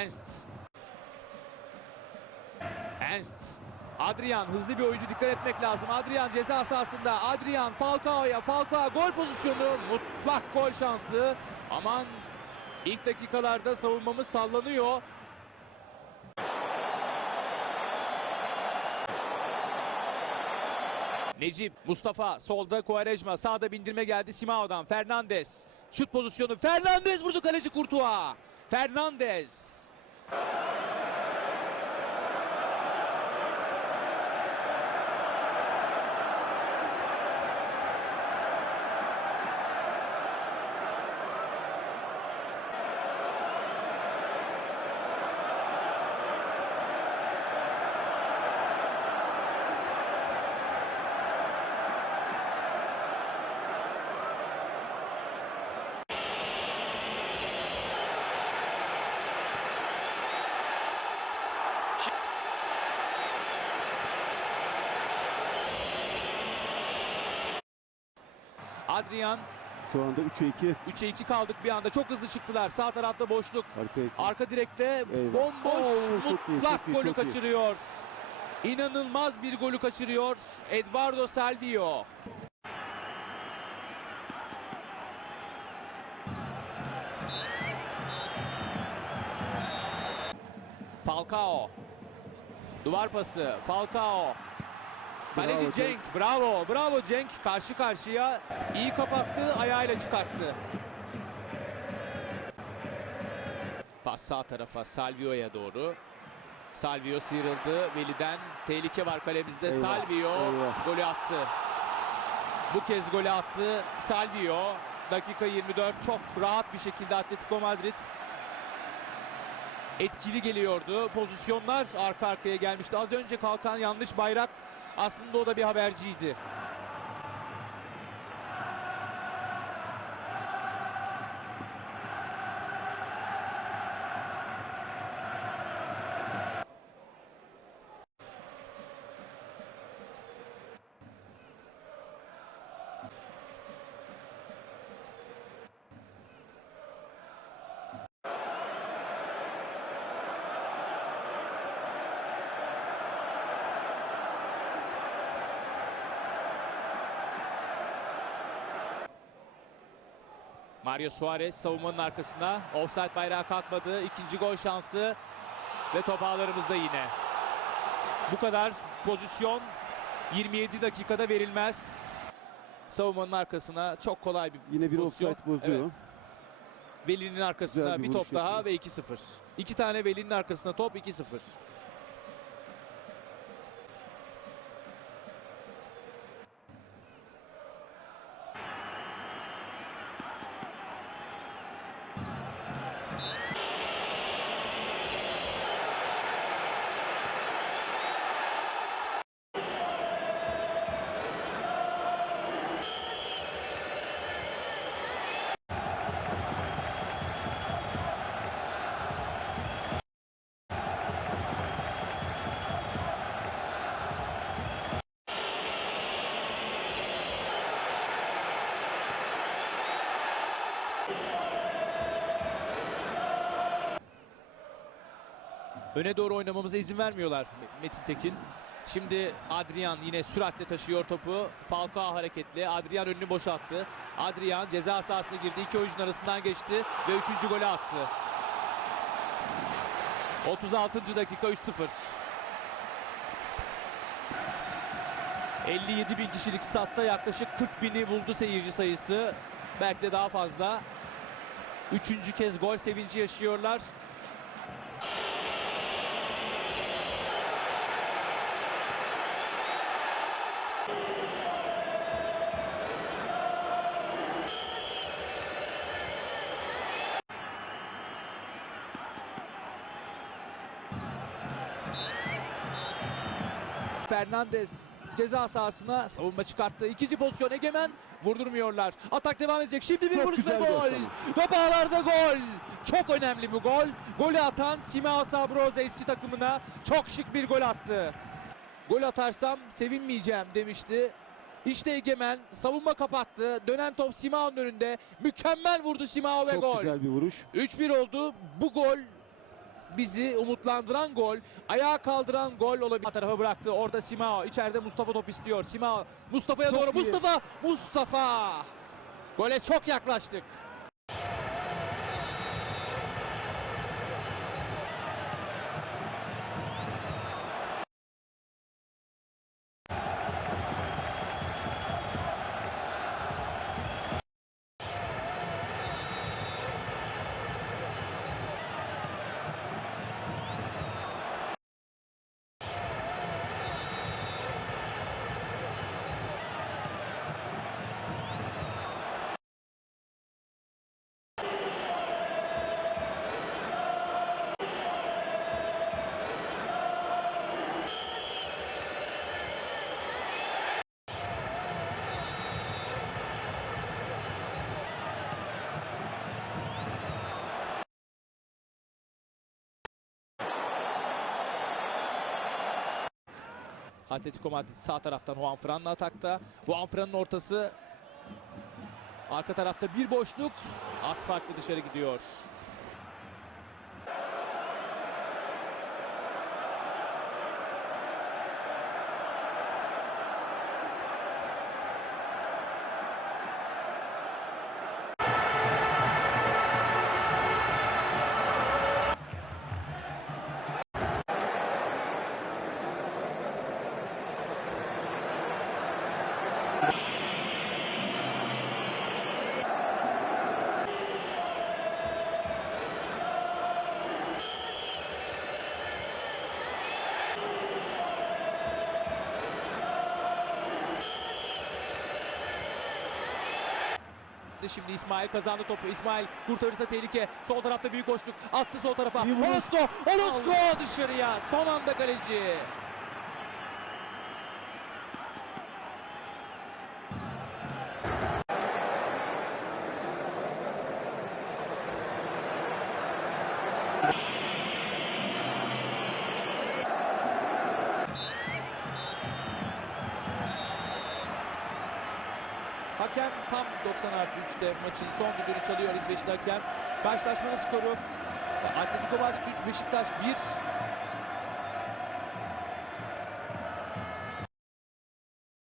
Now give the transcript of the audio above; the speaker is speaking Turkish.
Ernst. Ernst. Adrian hızlı bir oyuncu dikkat etmek lazım. Adrian ceza sahasında. Adrian Falcao'ya. Falcao gol pozisyonu. Mutlak gol şansı. Aman ilk dakikalarda savunmamız sallanıyor. Necip, Mustafa solda Quaresma, sağda bindirme geldi Simao'dan. Fernandes. Şut pozisyonu. Fernandes vurdu kaleci Kurtuğa. Fernandes. やった! Adrian Şu anda 3'e 2. 3'e 2 kaldık bir anda. Çok hızlı çıktılar. Sağ tarafta boşluk. Arkaya Arka direkte Eyvah. bomboş Oo, çok iyi, mutlak çok iyi, golü çok iyi. kaçırıyor. İnanılmaz bir golü kaçırıyor Eduardo Salvio. Falcao. Duvar pası. Falcao. Kaleci Bravo Cenk. Bravo. Bravo Cenk. Karşı karşıya iyi kapattı. Ayağıyla çıkarttı. Pas sağ tarafa Salvio'ya doğru. Salvio sıyrıldı. Veli'den tehlike var kalemizde. Eyvah, Salvio eyvah. golü attı. Bu kez golü attı Salvio. Dakika 24 çok rahat bir şekilde Atletico Madrid etkili geliyordu. Pozisyonlar arka arkaya gelmişti. Az önce kalkan yanlış bayrak aslında o da bir haberciydi. Mario Suarez savunmanın arkasına. Offside bayrağı kalkmadı. İkinci gol şansı ve top ağlarımızda yine. Bu kadar pozisyon 27 dakikada verilmez. Savunmanın arkasına çok kolay bir Yine bir pozisyon. offside bozuyor. Evet. Veli'nin arkasına Güzel bir bir, top vuruş daha yapıyor. ve 2-0. İki tane Veli'nin arkasına top 2-0. Öne doğru oynamamıza izin vermiyorlar Metin Tekin. Şimdi Adrian yine süratle taşıyor topu. Falcao hareketli. Adrian önünü boşalttı. Adrian ceza sahasına girdi. İki oyuncunun arasından geçti ve üçüncü golü attı. 36. dakika 3-0. 57 bin kişilik statta yaklaşık 40 bini buldu seyirci sayısı. Belki de daha fazla. Üçüncü kez gol sevinci yaşıyorlar. Fernandes ceza sahasına savunma çıkarttı. İkinci pozisyon Egemen vurdurmuyorlar. Atak devam edecek. Şimdi bir Çok vuruş ve gol. Top ağlarda gol. Çok önemli bu gol. Golü atan Simao Sabroza eski takımına çok şık bir gol attı. Gol atarsam sevinmeyeceğim demişti. İşte Egemen savunma kapattı. Dönen top Simao'nun önünde. Mükemmel vurdu Simao ve Çok gol. güzel bir vuruş. 3-1 oldu. Bu gol bizi umutlandıran gol, ayağa kaldıran gol olabilir. Tarafa bıraktı. Orada Simao. içeride Mustafa top istiyor. Simao Mustafa'ya doğru. iyi. Mustafa! Mustafa! Gole çok yaklaştık. Atletico Madrid sağ taraftan Juan Fran'la atakta. Juan Fran'ın ortası. Arka tarafta bir boşluk. Az farklı dışarı gidiyor. Şimdi İsmail kazandı topu. İsmail kurtarırsa tehlike. Sol tarafta büyük boşluk. Attı sol tarafa. Olosko! Olosko dışarıya. Son anda kaleci. Hakem tam 90 artı 3'te maçın son düdüğünü çalıyor İsveçli hakem. Karşılaşmanın skoru Atletico Madrid 3, Beşiktaş 1.